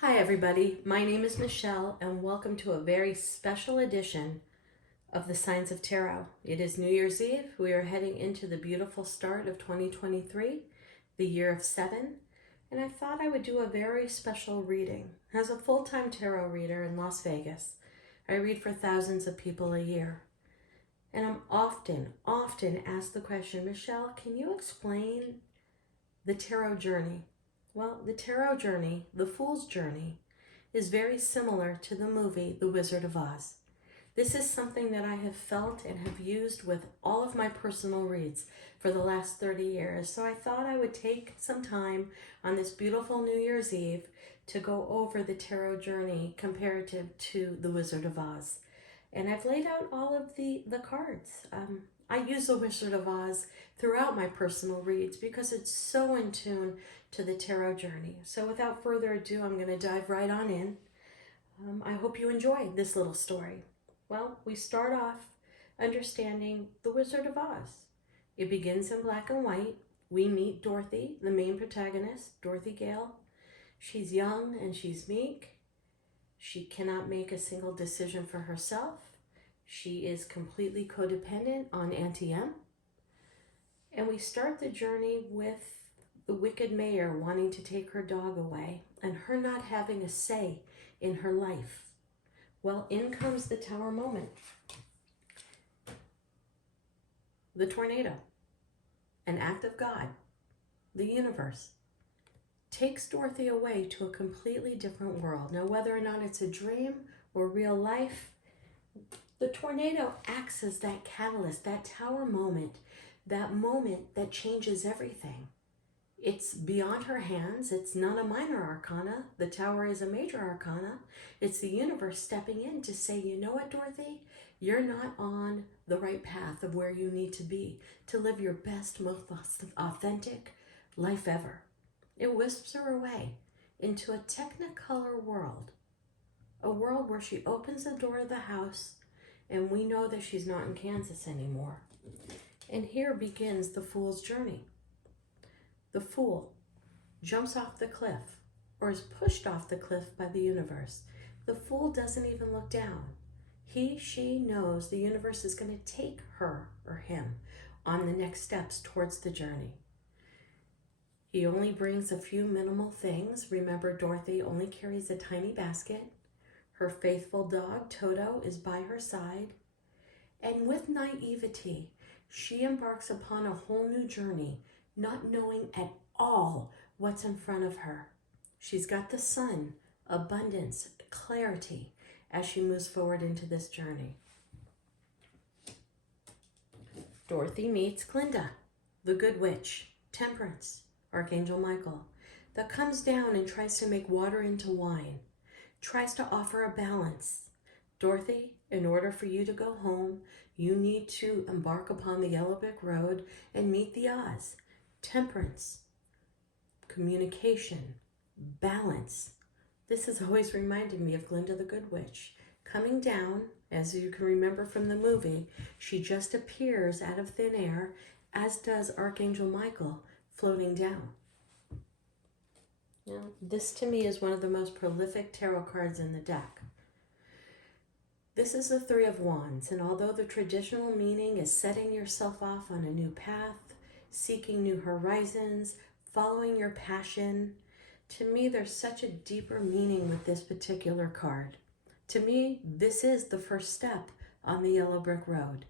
Hi everybody, my name is Michelle and welcome to a very special edition of the Signs of Tarot. It is New Year's Eve. We are heading into the beautiful start of 2023, the year of 7, and I thought I would do a very special reading. As a full-time tarot reader in Las Vegas, I read for thousands of people a year. And I'm often asked the question, Michelle, can you explain the tarot journey? Well, the tarot journey, the Fool's Journey, is very similar to the movie The Wizard of Oz. This is something that I have felt and have used with all of my personal reads for the last 30 years. So I thought I would take some time on this beautiful New Year's Eve to go over the tarot journey comparative to The Wizard of Oz. And I've laid out all of the cards. I use The Wizard of Oz throughout my personal reads because it's so in tune to the tarot journey. So without further ado, I'm going to dive right on in. I hope you enjoy this little story. Well, we start off understanding The Wizard of Oz. It begins in black and white. We meet Dorothy, the main protagonist, Dorothy Gale. She's young and she's meek. She cannot make a single decision for herself. She is completely codependent on Auntie M. And we start the journey with the wicked mayor wanting to take her dog away and her not having a say in her life. Well, in comes the tower moment. The tornado, an act of God, the universe, takes Dorothy away to a completely different world. Now, whether or not it's a dream or real life, the tornado acts as that catalyst, that tower moment that changes everything. It's beyond her hands. It's not a minor arcana. The tower is a major arcana. It's the universe stepping in to say, you know what, Dorothy? You're not on the right path of where you need to be to live your best, most authentic life ever. It whisks her away into a technicolor world, a world where she opens the door of the house and we know that she's not in Kansas anymore. And here begins the Fool's journey. The Fool jumps off the cliff or is pushed off the cliff by the universe. The Fool doesn't even look down. She knows the universe is going to take her or him on the next steps towards the journey. He only brings a few minimal things. Remember, Dorothy only carries a tiny basket. Her faithful dog, Toto, is by her side. And with naivety, she embarks upon a whole new journey, not knowing at all what's in front of her. She's got the sun, abundance, clarity as she moves forward into this journey. Dorothy meets Glinda, the good witch, Temperance, Archangel Michael, that comes down and tries to make water into wine, tries to offer a balance. Dorothy, in order for you to go home, you need to embark upon the yellow brick road and meet the Oz. Temperance, communication, balance. This has always reminded me of Glinda the Good Witch. Coming down, as you can remember from the movie, she just appears out of thin air, as does Archangel Michael floating down. Now, this to me is one of the most prolific tarot cards in the deck. This is the Three of Wands, and although the traditional meaning is setting yourself off on a new path, seeking new horizons, following your passion, to me there's such a deeper meaning with this particular card. To me, this is the first step on the yellow brick road.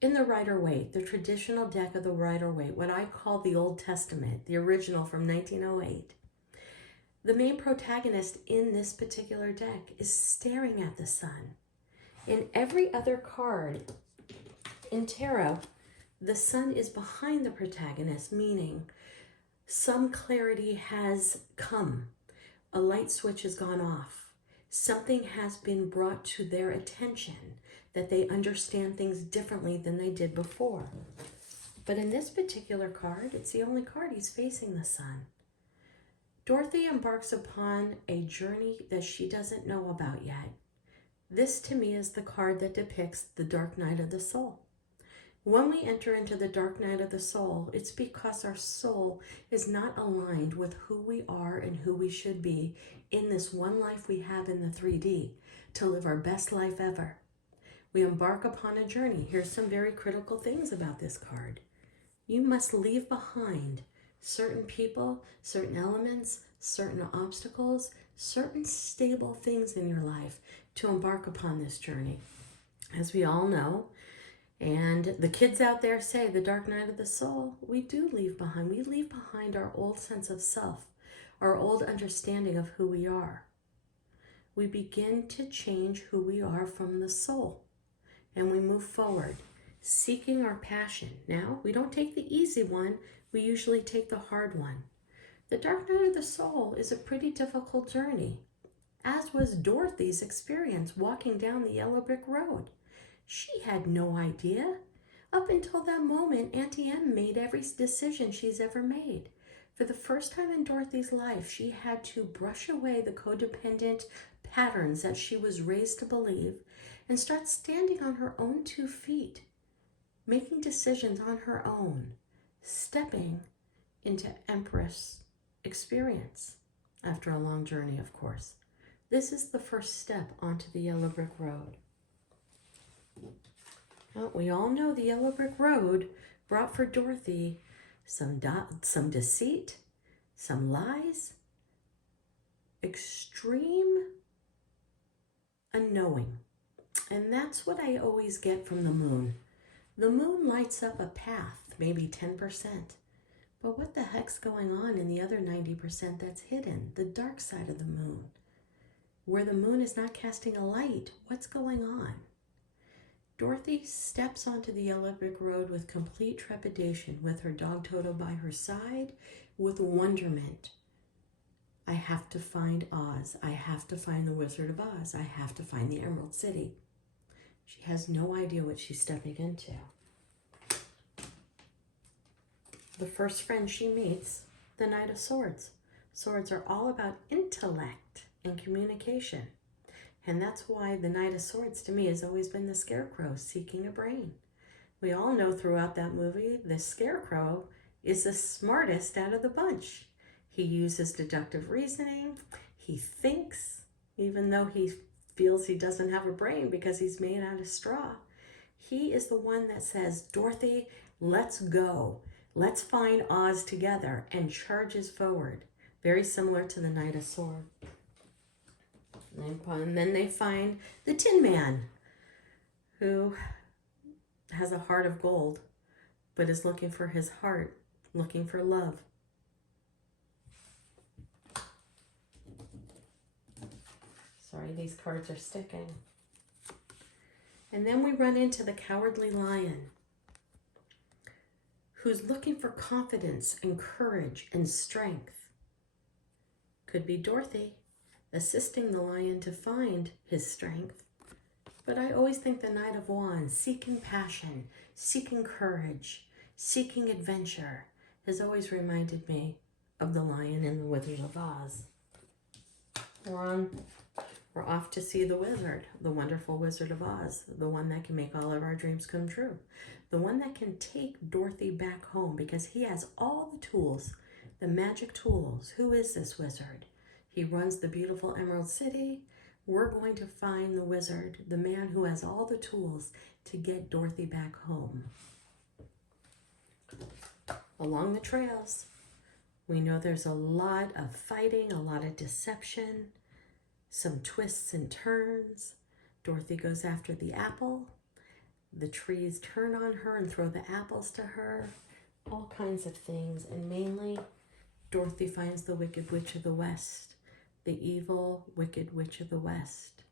In the Rider-Waite, the traditional deck of the Rider-Waite, what I call the Old Testament, the original from 1908, the main protagonist in this particular deck is staring at the sun. In every other card in tarot, the sun is behind the protagonist, meaning some clarity has come. A light switch has gone off. Something has been brought to their attention that they understand things differently than they did before. But in this particular card, it's the only card he's facing the sun. Dorothy embarks upon a journey that she doesn't know about yet. This to me is the card that depicts the dark night of the soul. When we enter into the dark night of the soul, it's because our soul is not aligned with who we are and who we should be in this one life we have in the 3D to live our best life ever. We embark upon a journey. Here's some very critical things about this card. You must leave behind certain people, certain elements, certain obstacles, certain stable things in your life to embark upon this journey. As we all know, and the kids out there say, the dark night of the soul, we do leave behind. We leave behind our old sense of self, our old understanding of who we are. We begin to change who we are from the soul, and we move forward, seeking our passion. Now, we don't take the easy one. We usually take the hard one. The dark night of the soul is a pretty difficult journey, as was Dorothy's experience walking down the yellow brick road. She had no idea. Up until that moment, Auntie Em made every decision she's ever made. For the first time in Dorothy's life, she had to brush away the codependent patterns that she was raised to believe and start standing on her own 2 feet, making decisions on her own, stepping into Empress experience after a long journey, of course. This is the first step onto the yellow brick road. Well, we all know the yellow brick road brought for Dorothy some deceit, some lies, extreme unknowing. And that's what I always get from the moon. The moon lights up a path, maybe 10%. But what the heck's going on in the other 90% that's hidden, the dark side of the moon? Where the moon is not casting a light, what's going on? Dorothy steps onto the yellow brick road with complete trepidation, with her dog Toto by her side, with wonderment. I have to find Oz. I have to find the Wizard of Oz. I have to find the Emerald City. She has no idea what she's stepping into. The first friend she meets, the Knight of Swords. Swords are all about intellect and communication. And that's why the Knight of Swords to me has always been the Scarecrow seeking a brain. We all know throughout that movie, the Scarecrow is the smartest out of the bunch. He uses deductive reasoning. He thinks, even though he feels he doesn't have a brain because he's made out of straw. He is the one that says, Dorothy, let's go. Let's find Oz together, and charges forward. Very similar to the Knight of Swords. And then they find the Tin Man, who has a heart of gold, but is looking for his heart, looking for love. Sorry, these cards are sticking. And then we run into the Cowardly Lion, who's looking for confidence and courage and strength. Could be Dorothy, assisting the lion to find his strength. But I always think the Knight of Wands, seeking passion, seeking courage, seeking adventure, has always reminded me of the lion in the Wizard of Oz. We're off to see the wizard, the wonderful Wizard of Oz, the one that can make all of our dreams come true, the one that can take Dorothy back home because he has all the tools, the magic tools. Who is this wizard? He runs the beautiful Emerald City. We're going to find the wizard, the man who has all the tools to get Dorothy back home. Along the trails, we know there's a lot of fighting, a lot of deception, some twists and turns. Dorothy goes after the apple. The trees turn on her and throw the apples to her. All kinds of things. And mainly, Dorothy finds the Wicked Witch of the West, the evil, wicked Witch of the West,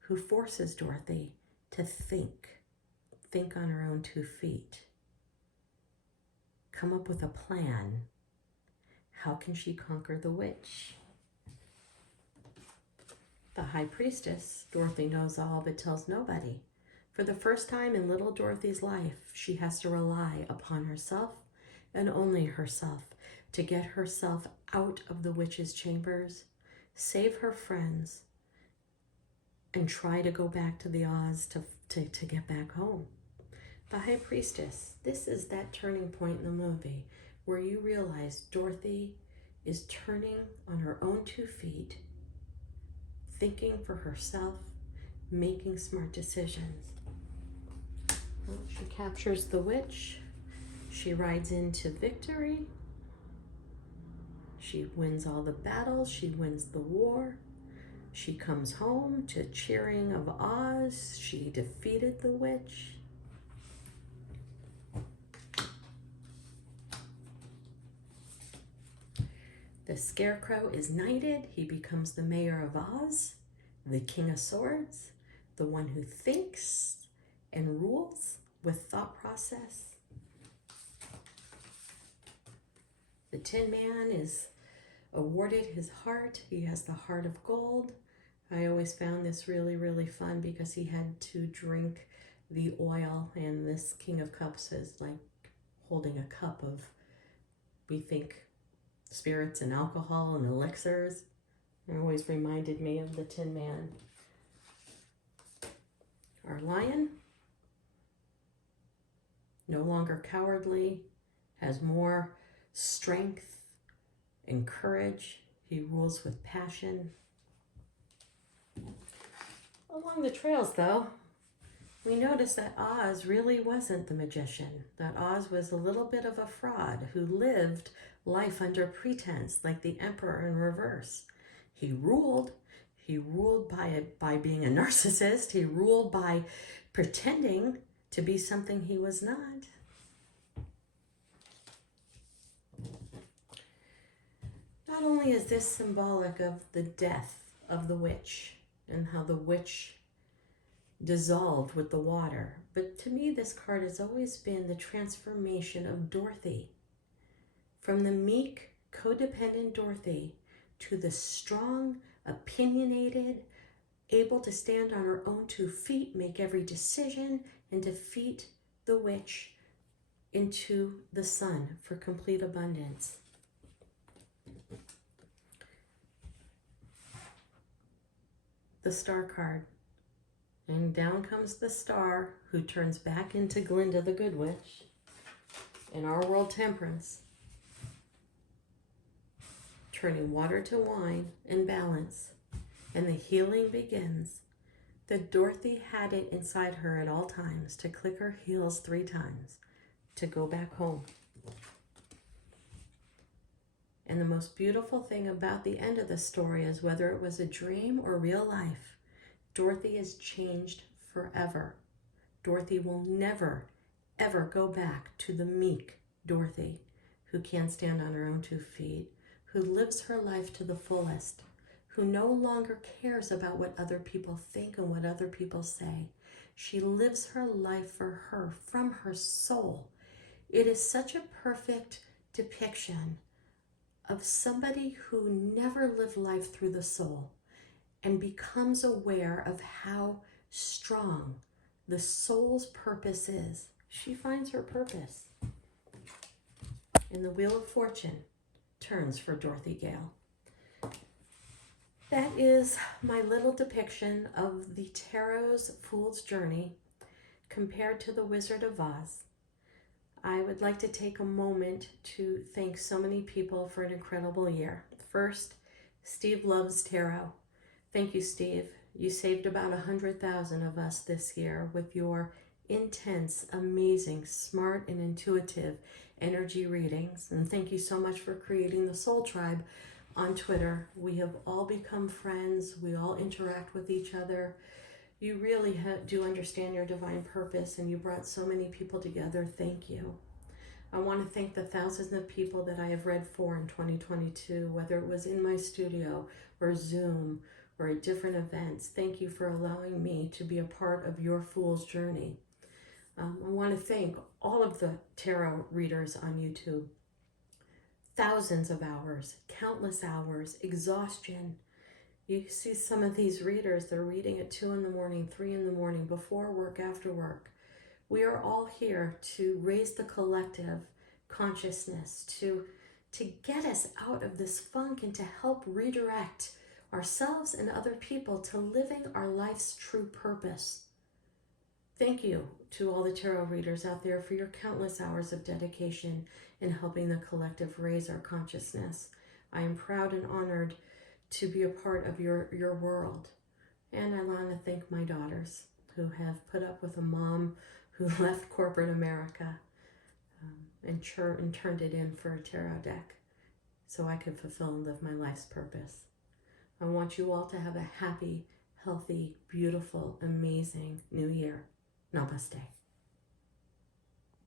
who forces Dorothy to think on her own 2 feet, come up with a plan. How can she conquer the witch? The High Priestess, Dorothy knows all but tells nobody. For the first time in little Dorothy's life, she has to rely upon herself and only herself to get herself out of the witch's chambers, save her friends, and try to go back to the Oz to get back home. The High Priestess. This is that turning point in the movie where you realize Dorothy is turning on her own 2 feet, thinking for herself, making smart decisions. Well, she captures the witch. She rides into victory. She wins all the battles. She wins the war. She comes home to cheering of Oz. She defeated the witch. The Scarecrow is knighted. He becomes the mayor of Oz, the King of Swords, the one who thinks and rules with thought process. The Tin Man is awarded his heart. He has the heart of gold. I always found this really, really fun because he had to drink the oil, and this King of Cups is like holding a cup of, we think, spirits and alcohol and elixirs. It always reminded me of the Tin Man. Our lion, no longer cowardly, has more strength and courage. He rules with passion. Along the trails, though, we notice that Oz really wasn't the magician, that Oz was a little bit of a fraud who lived life under pretense, like the emperor in reverse. He ruled by being a narcissist. He ruled by pretending to be something he was not. Not only is this symbolic of the death of the witch and how the witch dissolved with the water, but to me this card has always been the transformation of Dorothy. From the meek, codependent Dorothy to the strong, opinionated, able to stand on her own 2 feet, make every decision, and defeat the witch into the sun for complete abundance. The Star card. And down comes the star, who turns back into Glinda the Good Witch. In our world, Temperance. Turning water to wine in balance. And the healing begins. That Dorothy had it inside her at all times to click her heels 3 times. To go back home. And the most beautiful thing about the end of the story is whether it was a dream or real life, Dorothy is changed forever. Dorothy will never, ever go back to the meek Dorothy who can't stand on her own 2 feet, who lives her life to the fullest, who no longer cares about what other people think and what other people say. She lives her life for her, from her soul. It is such a perfect depiction of somebody who never lived life through the soul and becomes aware of how strong the soul's purpose is. She finds her purpose. And the Wheel of Fortune turns for Dorothy Gale. That is my little depiction of the Tarot's Fool's Journey compared to the Wizard of Oz. I would like to take a moment to thank so many people for an incredible year. First, Steve Loves Tarot. Thank you, Steve. You saved about 100,000 of us this year with your intense, amazing, smart, and intuitive energy readings. And thank you so much for creating the Soul Tribe on Twitter. We have all become friends. We all interact with each other. You really do understand your divine purpose, and you brought so many people together. Thank you. I want to thank the thousands of people that I have read for in 2022, whether it was in my studio or Zoom or at different events. Thank you for allowing me to be a part of your fool's journey. I want to thank all of the tarot readers on YouTube. Thousands of hours, countless hours, exhaustion. You see some of these readers, they're reading at 2 in the morning, 3 in the morning, before work, after work. We are all here to raise the collective consciousness, to get us out of this funk and to help redirect ourselves and other people to living our life's true purpose Thank you to all the tarot readers out there for your countless hours of dedication in helping the collective raise our consciousness. I am proud and honored to be a part of your world. And I want to thank my daughters who have put up with a mom who left corporate America and turned it in for a tarot deck so I could fulfill and live my life's purpose. I want you all to have a happy, healthy, beautiful, amazing new year. Namaste.